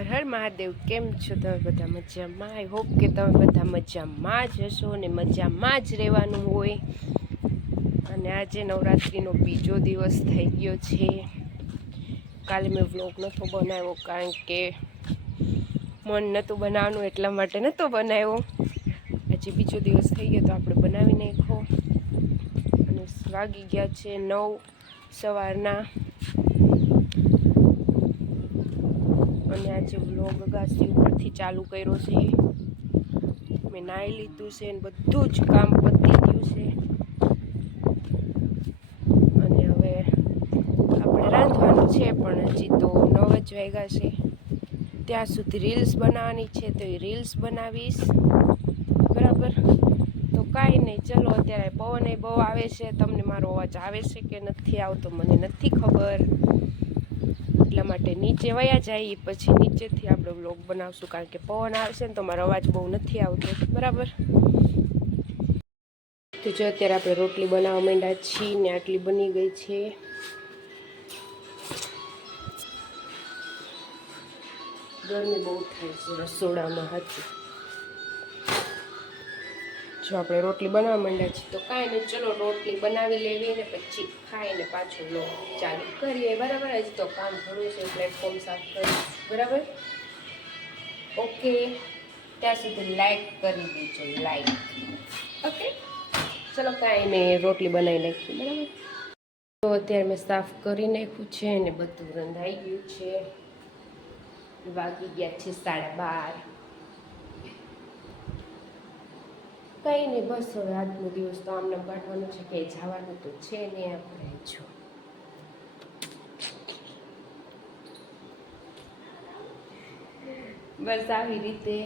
હર હર મહાદેવ. કેમ છો તમે બધા? મજામાં? આઈ હોપ કે તમે બધા મજામાં જ હશો ને મજામાં જ રહેવાનું હોય. અને આજે નવરાત્રિનો બીજો દિવસ થઈ ગયો છે. કાલે મેં વ્લોગ નહોતો બનાવ્યો કારણ કે મન નહોતું બનાવવાનું, એટલા માટે નહોતો બનાવ્યો. આજે બીજો દિવસ થઈ ગયો તો આપણે બનાવી નાખો. અને વાગી ગયા છે 9 સવારના. અને આજે વ્લોગ અગાસી ઉપરથી ચાલુ કર્યો છે. મેં નાહી લીધું છે ને બધું જ કામ પતી ગયું છે. અને હવે આપણે રાંધવાનું છે, પણ હજી તો 9 જ વાગ્યા છે. ત્યાં સુધી રીલ્સ બનાવવાની છે તો એ રીલ્સ બનાવીશ, બરાબર. તો કાંઈ નહીં, ચલો. અત્યારે પવન એ બહુ આવે છે. તમને મારો અવાજ આવે છે કે નથી આવતો મને નથી ખબર, એટલા માટે નીચે વયા જાય, પછી નીચેથી આપણે વ્લોગ બનાવશું. કારણ કે પવન આવે છે ને તો મારો અવાજ બહુ નથી આવતો, બરાબર. તો જો અત્યારે આપણે રોટલી બનાવવા માંડ્યા છીએ ને આટલી બની ગઈ છે. ગરમી બહુ થાય છે રસોડામાં. હાચું, જો આપણે રોટલી બનાવવા માંડ્યા છીએ તો કાંઈ નહીં, ચલો રોટલી બનાવી લેવી ને પછી ખાઈને પાછું વ્લોગ ચાલુ કરીએ, બરાબર. હજી તો કામ ઘણું છે, પ્લેટફોર્મ સાફ કરીશ, બરાબર. ઓકે, ત્યાં સુધી લાઈક કરી દેજો, લાઈક. ઓકે, ચલો કાંઈ નહીં, રોટલી બનાવી નાખીએ, બરાબર. તો અત્યારે મેં સાફ કરી નાખ્યું છે ને બધું રંધાઈ ગયું છે. વાગી ગયા છે 12:30. કંઈ નહીં, બસ હવે આજનો દિવસ તો આમને કાઢવાનો છે, કે જવાનું તો છે નહીં આપણે. જો બસ આવી રીતે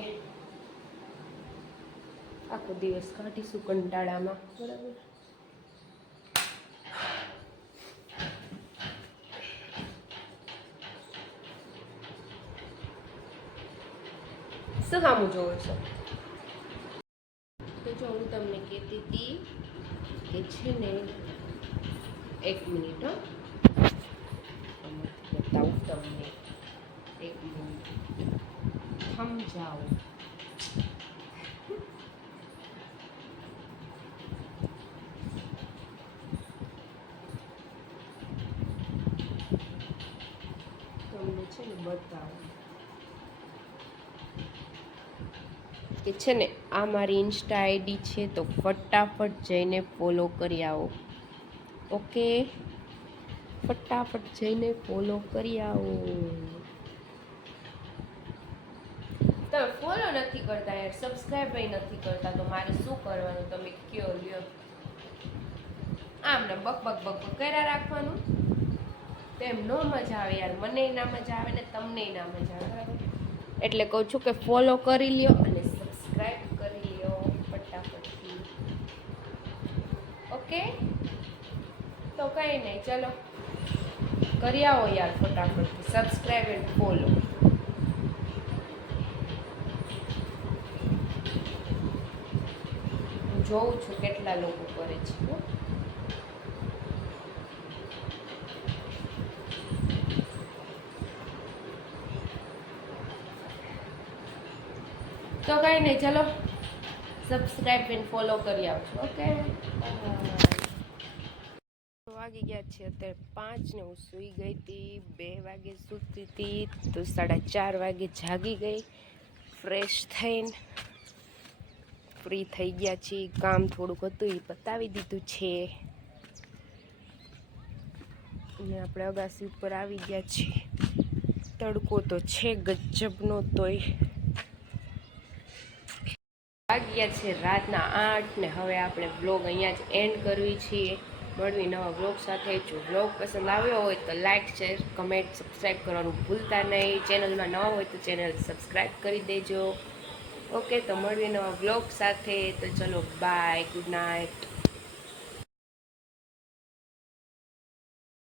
આખો દિવસ કાઢીશું કંટાળામાં, બરાબર. શું કામ જોવો છો? તો જો હું તમને કહેતી હતી કે છે ને, 1 મિનિટ, બતાવું તમને. 1 મિનિટ સમજાવો. તમને છે ને બતાવું કે છે ને, આ મારી ઇન્સ્ટા આઈડી છે, તો ફટાફટ જઈને ફોલો કરી આવો. ઓકે, ફટાફટ જઈને ફોલો કરી આવો. તમે ફોલો નથી કરતા યાર, સબસ્ક્રાઈબ નથી કરતા, તો મારે શું કરવાનું? તમે કયો લ્યો. આમને બક બક બક બક કર્યા રાખવાનું, તો એમ નો મજા આવે યાર. મને ના મજા આવે ને તમને ના મજા આવે, બરાબર. એટલે કહું છું કે ફોલો કરી લ્યો અને સબસ્ક્રાઈબ કરી લ્યો ફટાફટથી. ઓકે, તો કંઈ નહીં, ચલો કરી આવો યાર ફટાફટથી સબસ્ક્રાઈબ એન્ડ ફોલો. હું જોઉં છું કેટલા લોકો કરે છે. તો કંઈ નહીં, ચલો સબસ્ક્રાઈબ એન્ડ ફોલો કરી આવજો. ઓકે, વાગી ગયા છે અત્યારે 5 ને હું સૂઈ ગઈ હતી. 2 વાગે સૂતી હતી તો 4:30 વાગે જાગી ગઈ. ફ્રેશ થઈને ફ્રી થઈ ગયા છીએ. કામ થોડુંક હતું એ પતાવી દીધું છે અને આપણે અગાસી ઉપર આવી ગયા છીએ. તડકો તો છે ગજબનો, તોય વાગ્યા છે રાતના 8 ને હવે આપણે વ્લોગ અહીંયા જ એન્ડ કરવી છીએ. મળવી નવા વ્લોગ સાથે. જો વ્લોગ પસંદ આવ્યો હોય તો લાઇક, શેર, કમેન્ટ, સબસ્ક્રાઈબ કરવાનું ભૂલતા નહીં. ચેનલમાં નવા હોય તો ચેનલ સબસ્ક્રાઈબ કરી દેજો. ઓકે, તો મળવી નવા વ્લોગ સાથે. તો ચલો બાય, ગુડ નાઇટ.